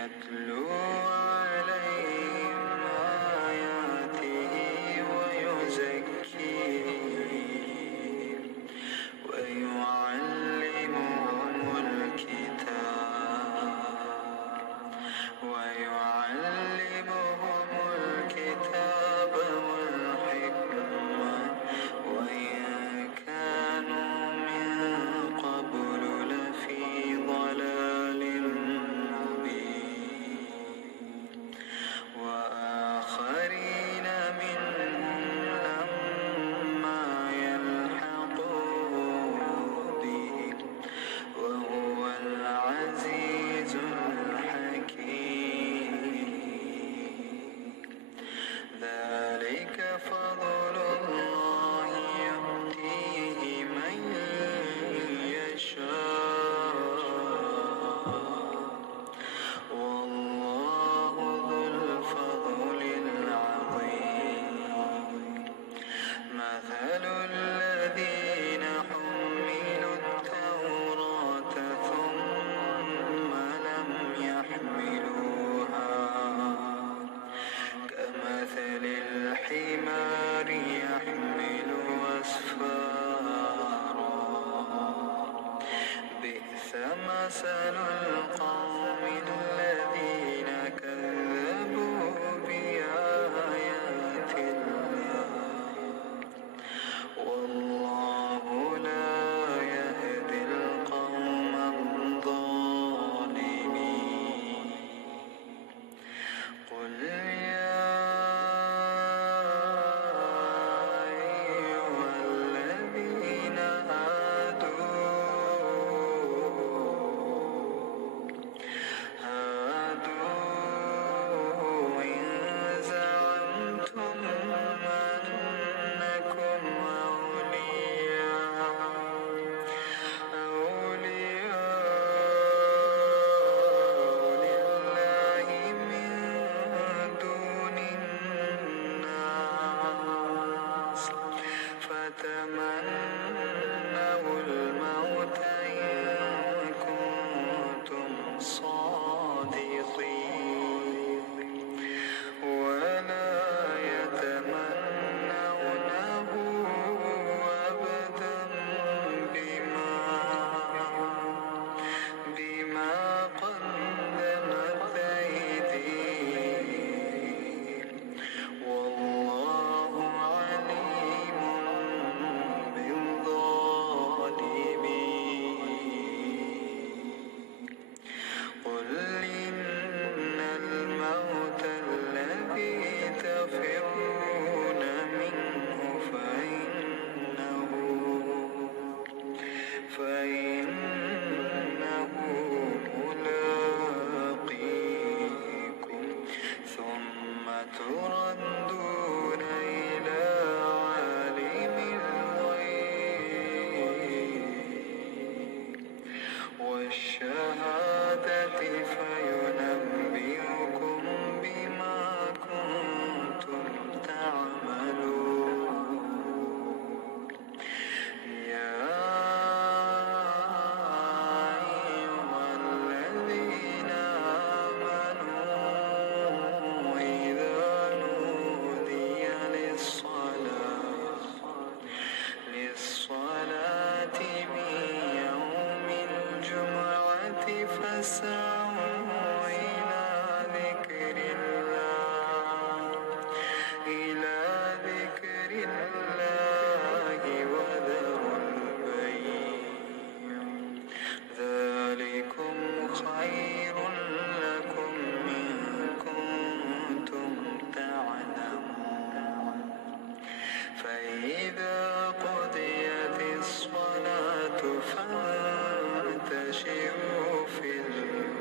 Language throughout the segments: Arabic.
يتلو عليهم آياته ويزكيهم ويعلمهم الكتاب والحكمة وإن كانوا من قبل لفي ضلال مبين وآخرين منهم لما يلحقوا بهم وهو العزيز الحكيم ذلك فضل الله يؤتيه من يشاء والله ذو الفضل العظيم مثل الذين حملوا التوراة ثم لم يحملوها كمثل الحمار يحمل أسفارا بئس مثل القوم الذين كذبوا بآيات الله والله لا يهدي القوم الظالمين قل يا أيها الذين هادوا إن زعمتم أنكم أولياء لله من دون الناس فتمنوا الموت إن كنتم صادقين ولا يتمنونه أبدا بما قدمت أيديهم والله عليم بالظالمين قل إن الموت الذي تفرون منه فإنه ملاقيكم ثم تردون إلى عالم الغيب والشهادة فينبئكم بما كنتم تعملون يا أيها الذين آمنوا إذا نودي للصلاة من يوم الجمعة فاسعوا إلى ذكر الله وذروا البيع ذلكم خير لكم إن كنتم تعلمون فإذا قضيت الصلاة فانتشروا في الأرض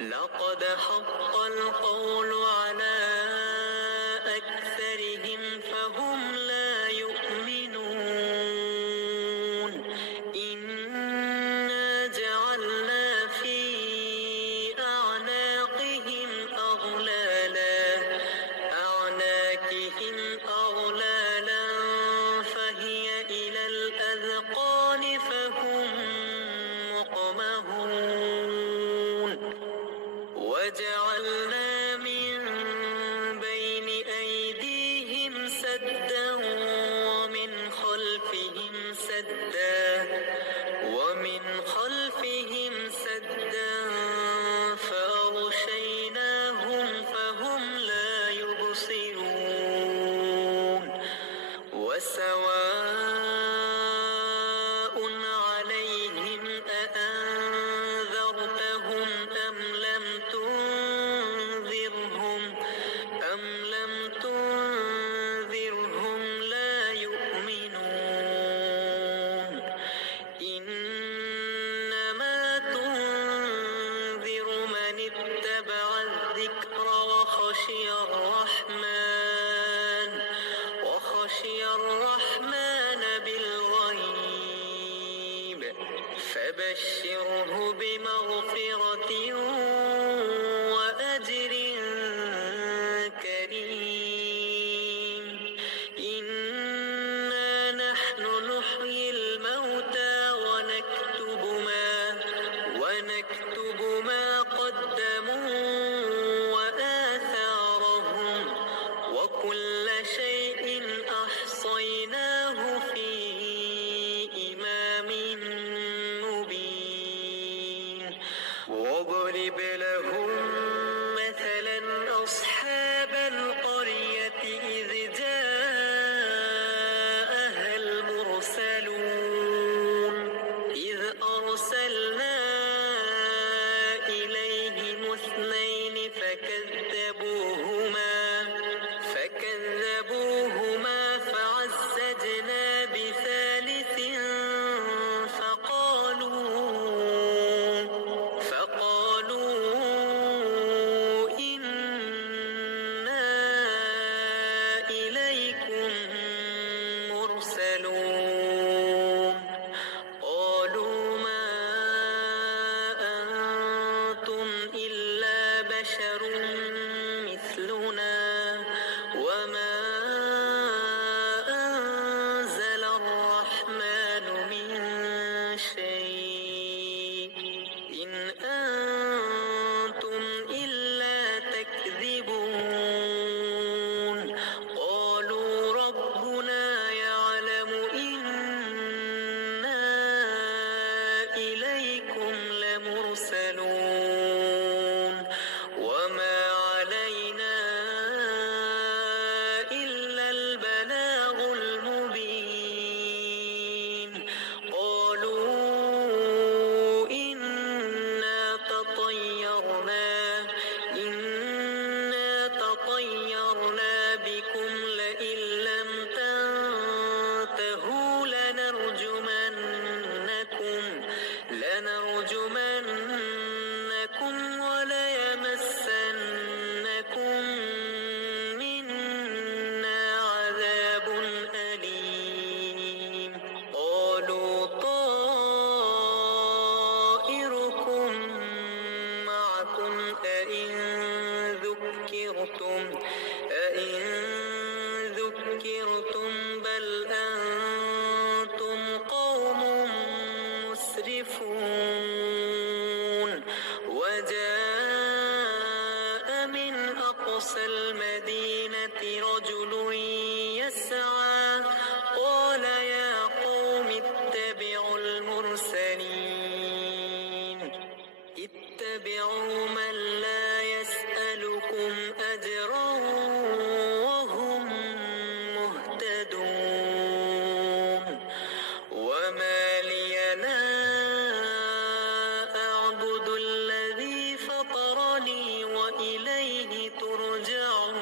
لقد حق القول على أكثرهم فهم لا يؤمنون إنا جعلنا في أعناقهم أغلالا فهي إلى الأذقان فهم مقمحون وجعلنا من بين أيديهم سدا ومن خلفهم سدا فأغشيناهم فهم لا يبصرون وسواء عليهم أأنذرتهم أم لم تنذرهم لا يؤمنون إنما تنذر من اتبع الذكر وخشي الرحمن بالغيب فبشره بمغفرة وأجر كريم إنا نحن نحيي الموتى ونكتب ما قدموا وآثارهم وكل شيء أحصيناه في إمام مبين واضرب لهم مثلا أصحاب القرية إذ جاءها المرسلون إذ أرسلنا إليهم اثنين فكذبوهما فعززنا بثالث فقالوا إنا إليكم مرسلون قالوا ما أنتم إلا بشر مثلنا وما أنزل الرحمن من شيء إن أنتم إلا تكذبون قالوا ربنا يعلم إنا إليكم لمرسلون وما علينا إلا البلاغ المبين قالوا إنا تطيرنا بكم لئن لم تنتهوا لنرجمنكم وليمسنكم منا عذاب أليم قالوا طائركم معكم أئن ذكرتم بل أنتم قوم مسرفون وجاء من أقصى المدينة رجل يسعى قال يا قوم اتبعوا المرسلين اتبعوا من لا يسألكم أجرا وهم مهتدون وما لي لا أعبد الذي فطرني وإليه ترجعون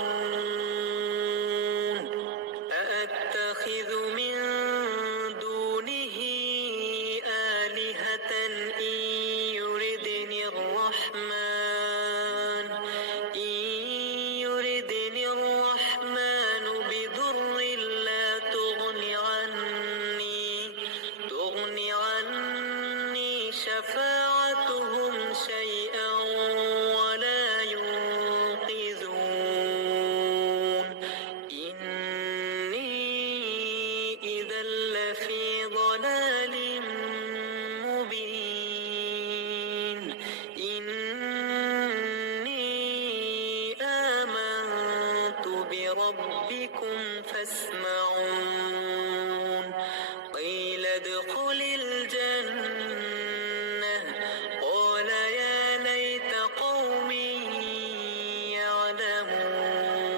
تسمعون قيل ادخل الجنة قال يا ليت قومي يعلمون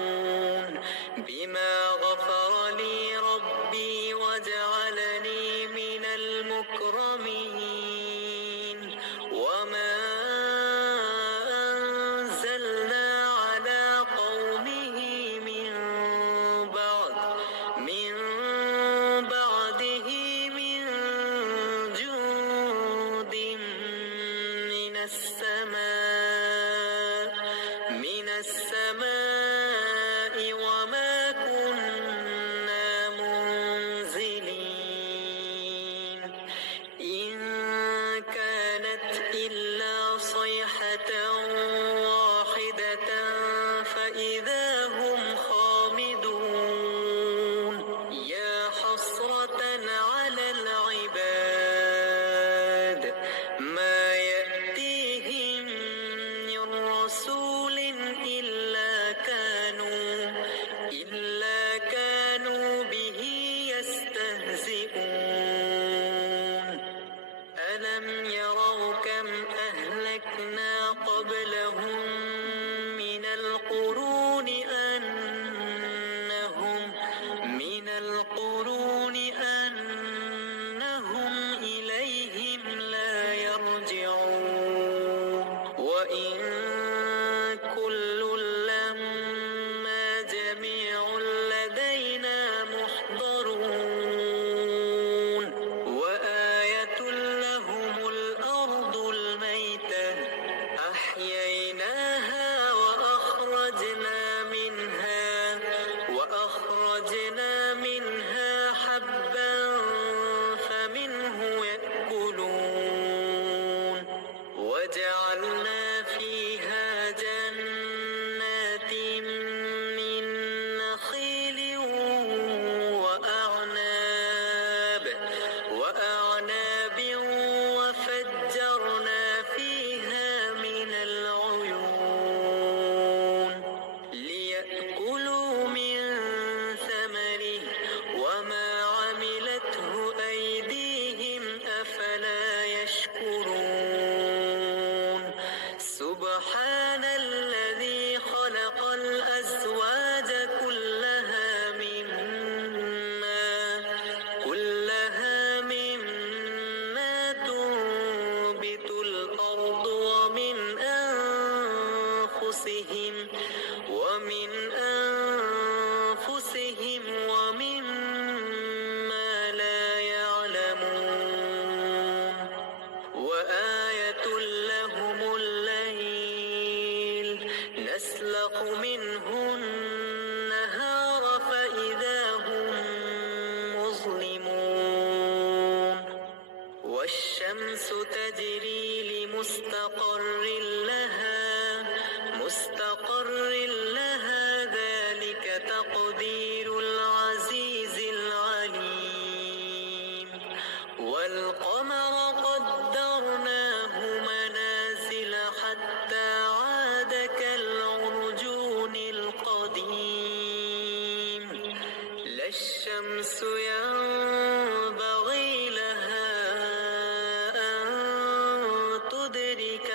بما غفر لي ربي وجعلني من المكرمين وما أنزلنا على قومه من بعده من جند من السماء وما كنا منزلين إن كانت إلا صيحة واحدة فإذا هم خامدون يا حسرة على العباد ما يأتيهم من رسول إلا كانوا به يستهزئون ألم يروا كم أهلكنا قبلهم من القرون أنهم إليهم لا يرجعون وإن كل لما جميع لدينا محضرون وآية لهم الأرض الميتة أحييناها وأخرجنا منها حبا فمنه يأكلون وجعلنا فيها جنات من نخيل وأعناب وفجرنا فيها من العيون ليأكلوا من ثمره وما عملته أيديهم أفلا يشكرون سبحان الذي خلق الأزواج كلها مما تنبت الأرض ومن أنفسهم ومما لا يعلمون وآية لهم الليل نسلخ منه النهار فإذا هم مظلمون والشمس تجري لمستقر لها ذلك تقدير العزيز العليم والقمر قدرناه منازل حتى عاد كالعرجون القديم لا الشمس ينبغي لها أن تدرك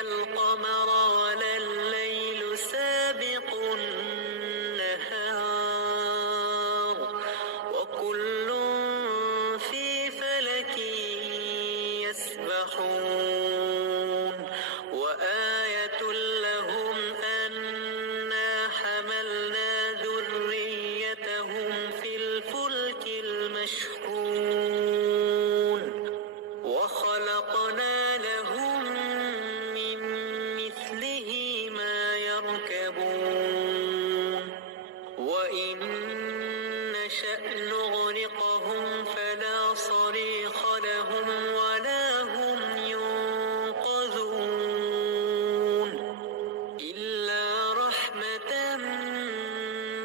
القمر ولا الليل سابق النهار وكل في فلك يسبحون وآية لهم أنا حملنا ذريتهم في الفلك المشحون وخلقنا لهم من مثله ما يركبون وإن نشأ نغرقهم فلا صريخ لهم ولا هم ينقذون إلا رحمة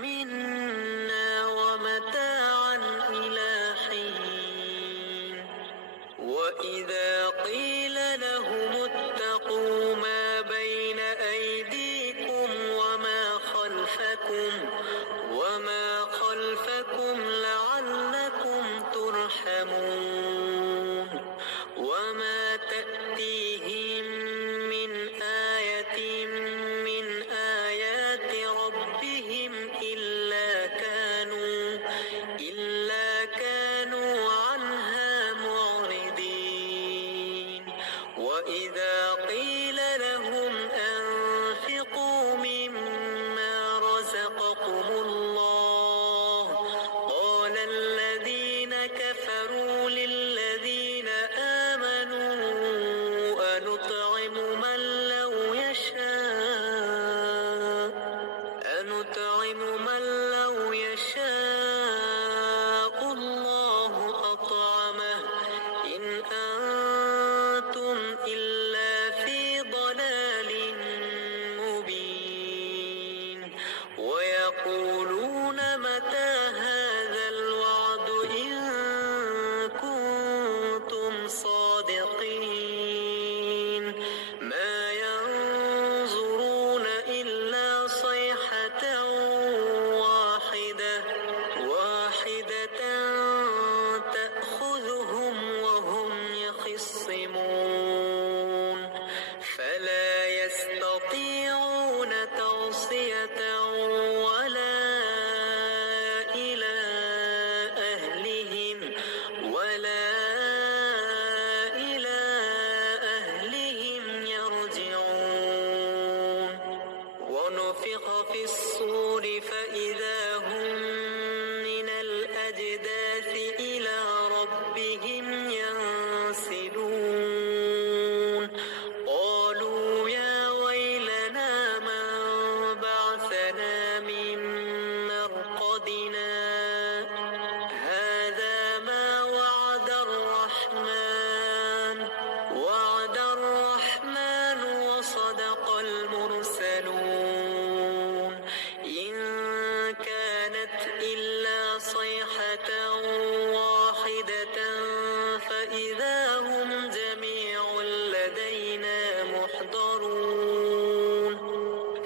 منا ومتاعا إلى حين وإذا قيل لهم وإذا قيل لهم أنفقوا مما رزقكم الله قال الذين كفروا للذين آمنوا أنطعم من لو يشاء الله أطعمه إن أنتم إلا في ضلال مبين ويقولون متى هذا الوعد إن كنتم صادقين ما ينظرون إلا صيحة واحدة تأخذهم وهم يخصمون فلا يستطيعون توصية ولا إلى أهلهم يرجعون ونفخ في الصور فإذا هم من الأجداث إلى ربهم ينسلون قالوا يا ويلنا من بعثنا من مرقدنا هذا ما وعد الرحمن وصدق المرسلون إن كانت إلا صيحة واحدة فإذا هم جميع لدينا محضرون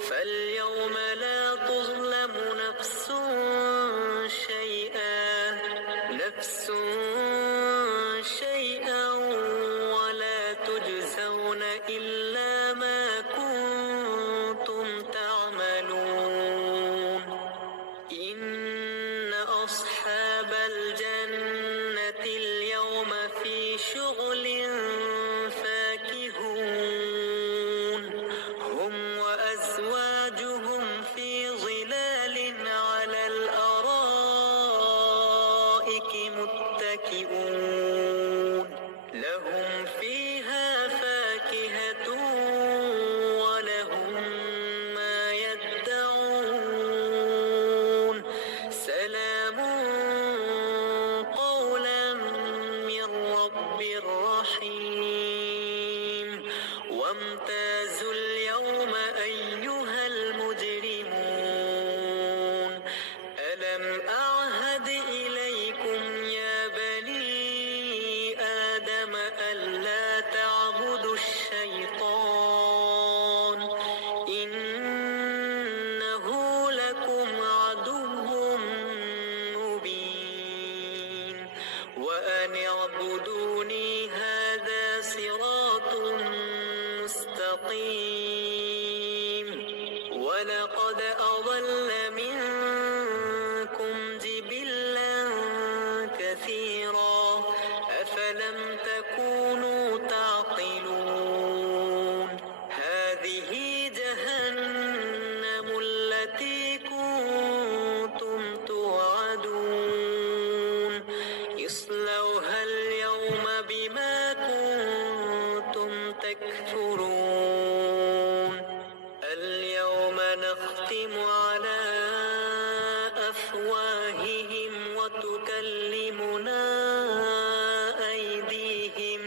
فاليوم لا تظلم نفس شيئا ولا تجزون إلا ما كنتم تعملون إن أصحاب الجنة اليوم في شغل فاكهون هم وأزواجهم في ظلال على الأرائك متكئون لهم فيها فاكهة ولهم ما يدعون سلام قولا من رب رحيم وامتازوا اليوم أيها المجرمون ألم أعهد إليكم يا بني آدم ألا تعبدوا الشيطان إنه لكم عدو مبين وأن اعبدوني هذا صراط مستقيم ولقد أضل منكم جبلا كثيرا أفلم تكونوا تعقلون هذه جهنم التي كنتم توعدون اصلوها اليوم بما كنتم تكفرون اليوم نختم على أفواههم وتكلمنا أيديهم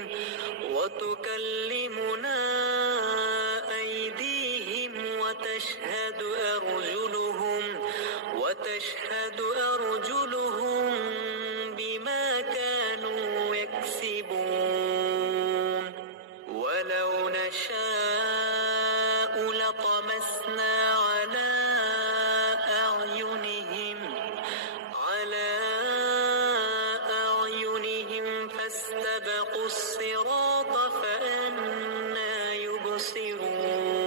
وتشهد أرجلهم بما كانوا يكسبون ولو نشاء لطمسنا على أعينهم فاستبقوا الصراط فأنى يبصرون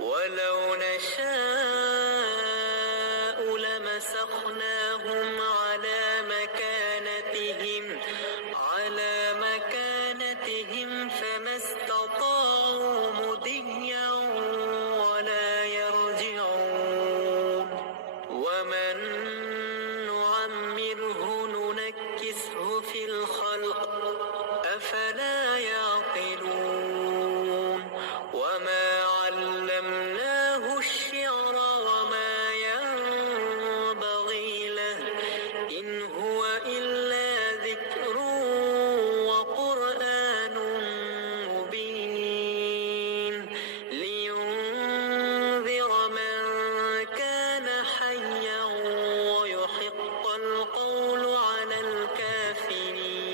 ولو نشاء لمسخناهم على مكانتهم بهم فما استطاعوا مضيا ولا يرجعون ومن نعمره ننكسه في الخلق أفلا يعقلون وما علمناه الشعر وما ينبغي له إن هو إلا ذكر وقرآن مبين لينذر من كان حيا ويحق القول على الكافرين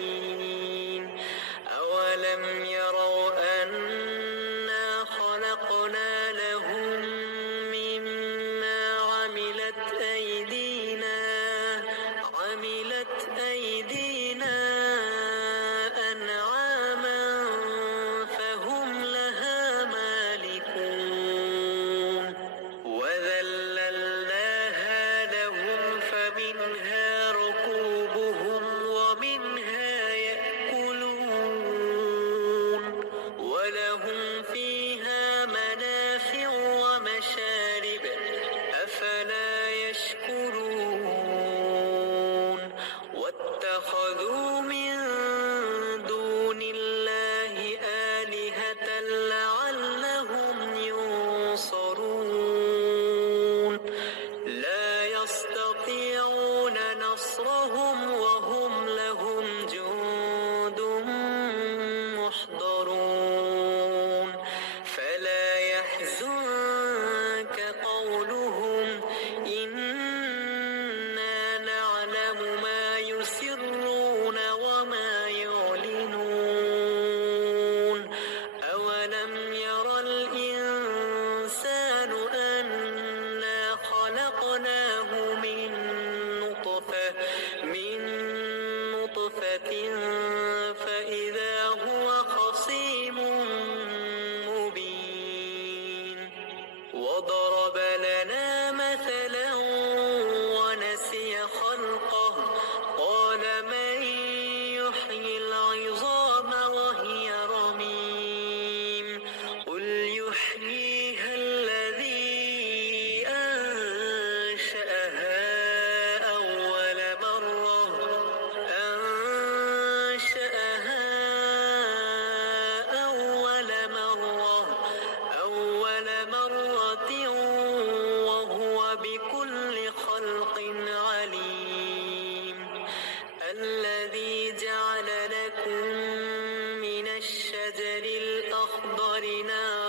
أولم يروا أنا خلقنا لهم مما عملت أيدينا أنعاما فهم لها مالكون وذللناها لهم فمنها ركوبهم ومنها يأكلون ولهم فيها منافع ومشارب أفلا يشكرون واتخذوا من دون الله آلهة لعلهم ينصرون لا يستطيعون نصرهم وهم لهم جند محضرون فلا يحزنك قولهم إنا نعلم ما يسرون وما يعلنون أولم ير الإنسان أنا خلقناه من نطفة فإذا هو خصيم مبين وضرب لنا مثلا ونسي خلقه قال من يحيي العظام وهي رميم قل يحييها الذي أنشأها أول مرة وهو بكل خلق عليم الذي جعل لكم من الشجر الأخضر نارا